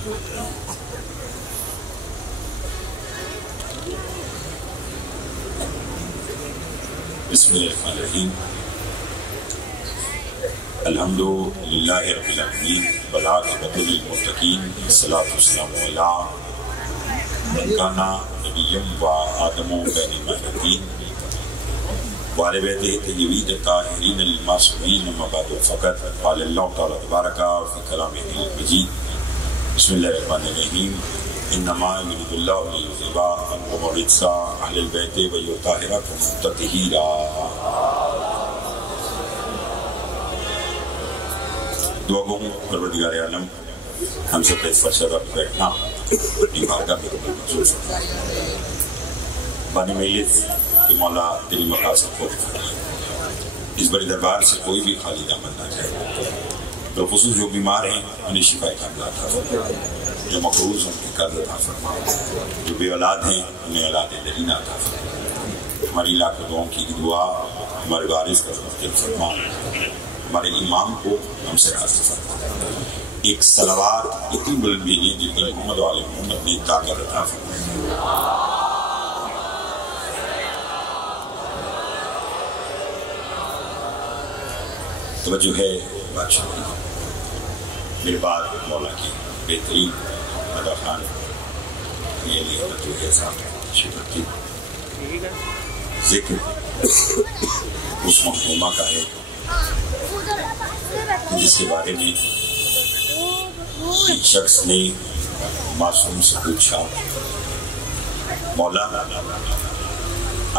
بسم اللہ الرحمن الرحیم الحمدللہ رب العالمین والعاقبۃ للمتقین والصلاۃ والسلام علی من کان نبیا و آدم بین المہدیین وعلی بیتہ الطیبین الطاہرین المعصومین اما بعد فقط قال اللہ تعالی تبارک فی کلامہ المجید بسم اللہ الرحمن الرحیم انما یرید اللہ لیذہب عنکم الرجس اہل البیت ویطہرکم تطہیرا۔ دعا گو پروردگار عالم ہم سب اس فرشت پر بیٹھنا اپنی بارگاہ میں قبول منظور فرمائے۔ بانی مجلس کہ مولا تیری مقاصد کو فرمائے، اس بڑے دربار سے کوئی بھی خالی دامن نہ جائے، بالخصوص جو بیمار ہیں انہیں شفا کاملہ عطا فرمائے، جو مقروض ہیں ان کی قرض عطا فرمائے، جو بے اولاد ہیں انہیں اولاد دینہ عطا فرمائے۔ ہماری لاکھوں دعاؤں کی دعا ہمارے وارث کا تقبل فرمائے، ہمارے امام کو ہم سے راضی فرمائے۔ ایک صلوات اتنی بلند بھیجیں جتنی محمد و آل محمد نے طاقت عطا فرمائے۔ توجہ ہے بادشاہ کی، میرے بعد مولا کی بہترین ادا خان یہ لیے جو ہے صاحب شکر کی ذکر اس محکومہ کا ہے جس کے بارے میں ایک شخص نے معصوم سے پوچھا، مولا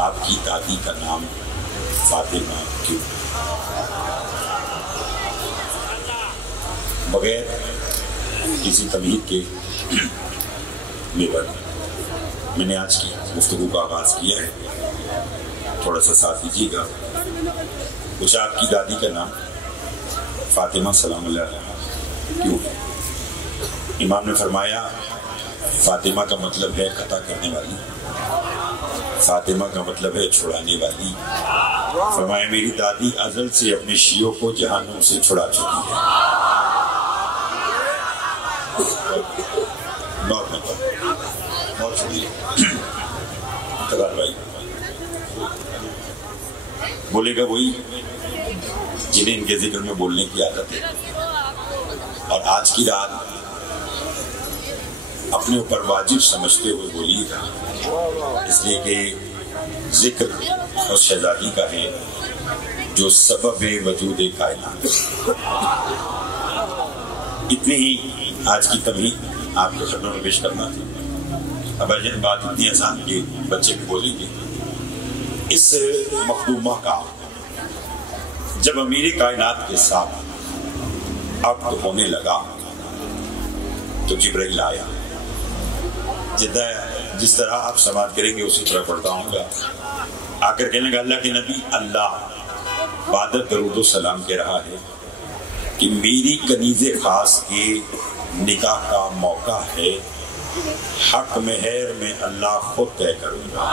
آپ کی دادی کا نام فاطمہ کیوں؟ بغیر کسی تمہید کے میں نے آج کی گفتگو کا آغاز کیا ہے، تھوڑا سا ساتھ دیجیے گا۔ پوچھا آپ کی دادی کا نام فاطمہ سلام اللہ علیہ کیوں؟ امام نے فرمایا فاطمہ کا مطلب ہے قطع کرنے والی، فاطمہ کا مطلب ہے چھڑانے والی۔ فرمایا میری دادی ازل سے اپنے شیعوں کو جہنم سے چھڑا چکی ہے۔ بہت شکریہ تغار بھائی، بولے گا وہی جنہیں ان کے ذکر میں بولنے کی عادت ہے، اور آج کی رات اپنے اوپر واجب سمجھتے ہوئے بولیے گا، اس لیے کہ ذکر اس شہزادی کا ہے جو سبب وجود کائنات۔ اتنی ہی آج کی تمہید آپ کے خدمت میں پیش کرنا تھی۔ اب ارجن بات اتنی آسان کہ بچے بھی بولیں گے۔ اس مخدومہ کا جب امیر کائنات کے ساتھ عقد ہونے لگا تو جبرائیل آیا، جس طرح آپ سماعت کریں گے اسی طرح پڑھتا ہوں گا۔ آ کر کہنے لگا اللہ کے نبی، اللہ بعد درود و سلام کہہ رہا ہے کہ میری کنیز خاص کے نکاح کا موقع ہے، حق مہر میں اللہ خود طے کروں گا۔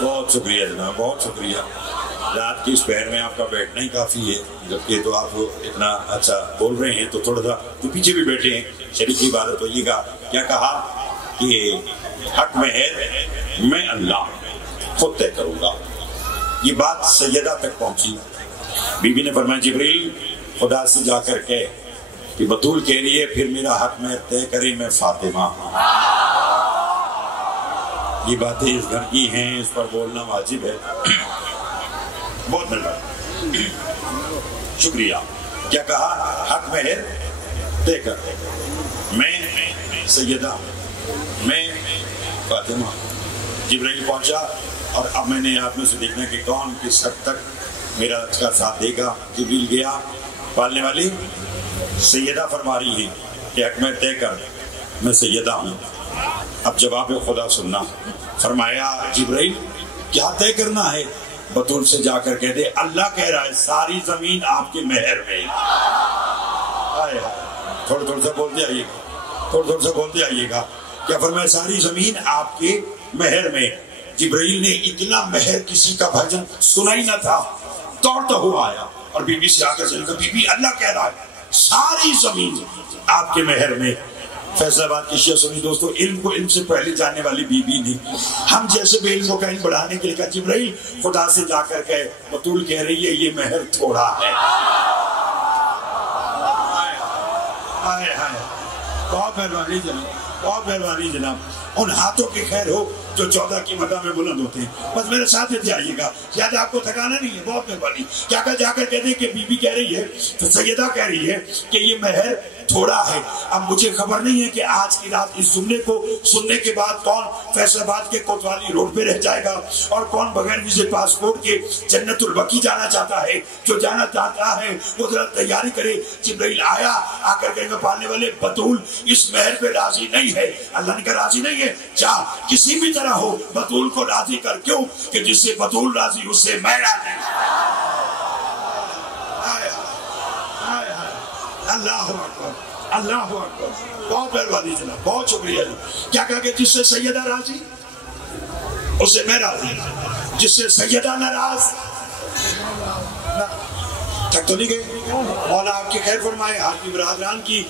بہت شکریہ جناب، بہت شکریہ۔ رات کی اس پہر میں آپ کا بیٹھنا ہی کافی ہے، جبکہ تو آپ اتنا اچھا بول رہے ہیں تو تھوڑا سا جو پیچھے بھی بیٹھے ہیں شریف کی عبادت ہوئیے گا۔ کیا کہا کہ حق مہر میں اللہ خود طے کروں گا۔ یہ بات سیدہ تک پہنچی، بی بی نے فرمایا جبریل خدا سے جا کر کہے کہ بطول کہہ رہی ہے پھر میرا حق مہر طے کرے، میں فاطمہ ہوں۔ یہ باتیں اس گھر کی ہیں، اس پر بولنا واجب ہے۔ بہت مہربانی، شکریہ۔ کیا کہا؟ حق مہر طے کر، میں سیدہ ہوں، میں فاطمہ۔ جبرائیل پہنچا اور اب میں نے آپ میں سے دیکھنا کہ کون کس حد تک میرا کا ساتھ دے گا۔ جبریل گیا، پالنے والی سیدہ فرما رہی ہیں کہ حق مہر طے کر، میں سیدہ ہوں۔ اب جواب خدا سننا۔ فرمایا جبرائیل کیا طے کرنا ہے؟ بطول سے جا کر کہہ دے اللہ کہہ رہا ہے ساری زمین آپ کے مہر میں۔ تھوڑا تھوڑا سا بولتے آئیے گا، تھوڑا تھوڑا سا بولتے آئیے گا۔ کیا فرمایا ساری زمین آپ کے مہر میں۔ جبرائیل نے اتنا مہر کسی کا بھجن سنا ہی نہ تھا، دوڑتا ہوا آیا، اور بی بی سے آ کر بی بی اللہ کہہ رہا ہے ساری زمین آپ کے مہر میں. فیصل آباد کی شیعہ سنی دوستو، علم کو علم سے پہلے جاننے والی بی بی نہیں. ہم جیسے بے علموں کا علم بڑھانے کے لیے کہا جبرائیل خدا سے جا کر کہے بطول کہہ رہی ہے یہ مہر تھوڑا ہے. بہت مہربانی جناب، بہت مہربانی جناب. ان ہاتھوں کی خیر ہو جو 14 کی مدہ میں بلند ہوتے ہیں. بس میرے ساتھ جائیے گا، شاید آپ کو تھکانا نہیں ہے. بہت مہربانی. کیا کہ جا کر کہہ دیں کہ بی بی کہہ رہی ہے، تو سیدہ کہہ رہی ہے کہ یہ مہر تھوڑا ہے. اب مجھے خبر نہیں ہے کہ آج کی رات اس جملے کو سننے کے بعد کون فیصل آباد کے کوتوالی روڈ پہ رہ جائے گا اور کون بغیر ویزے پاسپورٹ کے جنت البقیع جانا چاہتا ہے. جو جانا چاہتا ہے وہ ذرا تیاری کرے. جبرائیل آیا، آ کر کہیں گے پالنے والے بطول اس مہر پہ راضی نہیں ہے. اللہ نے کہا راضی نہیں ہے، جا کسی بھی طرح ہو بطول کو راضی کر. کیوں کہ جس سے بطول راضی اس سے میں راضی. اللہ اکبر، اللہ اکبر. بہت مہربانی جناب، بہت شکریہ جی. کیا کہا کہ جس سے سیدہ راضی اس سے میں راضی، جس سے سیدہ ناراض. تک تو نہیں گئے؟ مولا آپ کی خیر فرمائے. آج کی برادران کی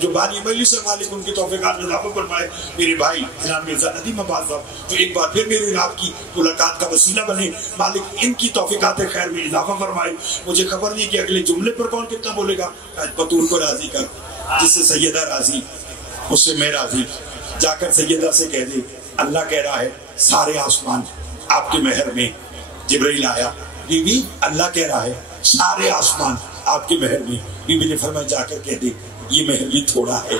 جو بانی مجلس سے مالک ان کی توفیقات میں اضافہ فرمائے. میرے بھائی جناب مرزا ندیم عباس صاحب جو ایک بار پھر میری آپ کی ملاقات کا وسیلہ بنے، مالک ان کی توفیقات خیر میں اضافہ فرمائے. مجھے خبر نہیں کہ اگلے جملے پر کون کتنا بولے گا. بطول کو راضی کر، جس سے سیدہ راضی اس سے میں راضی. جا کر سیدہ سے کہہ دے اللہ کہہ رہا ہے سارے آسمان آپ کے مہر میں. جبرائیل آیا، بی بی اللہ کہہ رہا ہے سارے آسمان آپ کے مہر میں. بی بی نے فرمایا جا کر کہہ دے یہ مہر بھی تھوڑا ہے.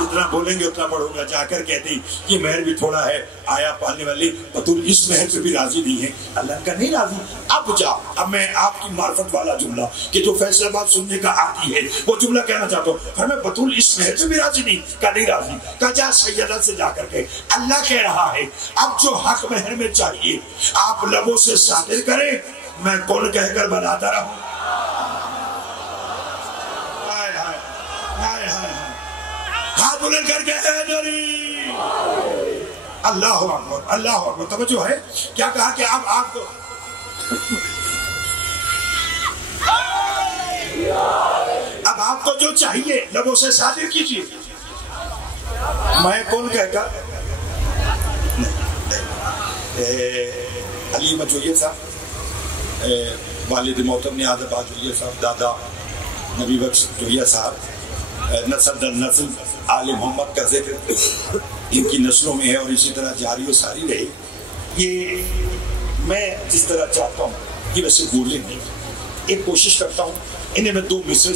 جتنا بولیں گے اتنا بڑھ ہوگا. جا کر کہتے یہ مہر بھی تھوڑا ہے. آیا پالنے والے بطول اس مہر پہ بھی راضی نہیں ہے. اللہ کا نہیں راضی. اب جا، اب میں آپ کی معرفت والا جملہ کہ جو فیصل آباد سننے کا آتی ہے وہ جملہ کہنا چاہتا ہوں. پھر میں بطول اس مہر پہ بھی راضی نہیں کا نہیں راضی. کہا جا سیدہ سے جا کر کے اللہ کہہ رہا ہے اب جو حق مہر میں چاہیے آپ لبوں سے صادر کریں، میں کون کہہ کر بناتا رہوں. ہاتھ بلند کر کے حیدری. اللہ اکبر، اللہ اکبر. توجہ ہے کیا کہا کہ اب آپ کو اب آپ کو جو چاہیے لبوں سے صادر کیجیے. میں کون کہہ کر علی مجویہ صاحب، والد محترم نیاز عباس جویہ صاحب، دادا نبی بخش جویہ صاحب، نسل در نسل آل محمد کا ذکر ان کی نسلوں میں ہے اور اسی طرح جاری و ساری رہے. یہ میں جس طرح چاہتا ہوں یہ ویسے بولے نہیں. ایک کوشش کرتا ہوں انہیں میں 2 مصرے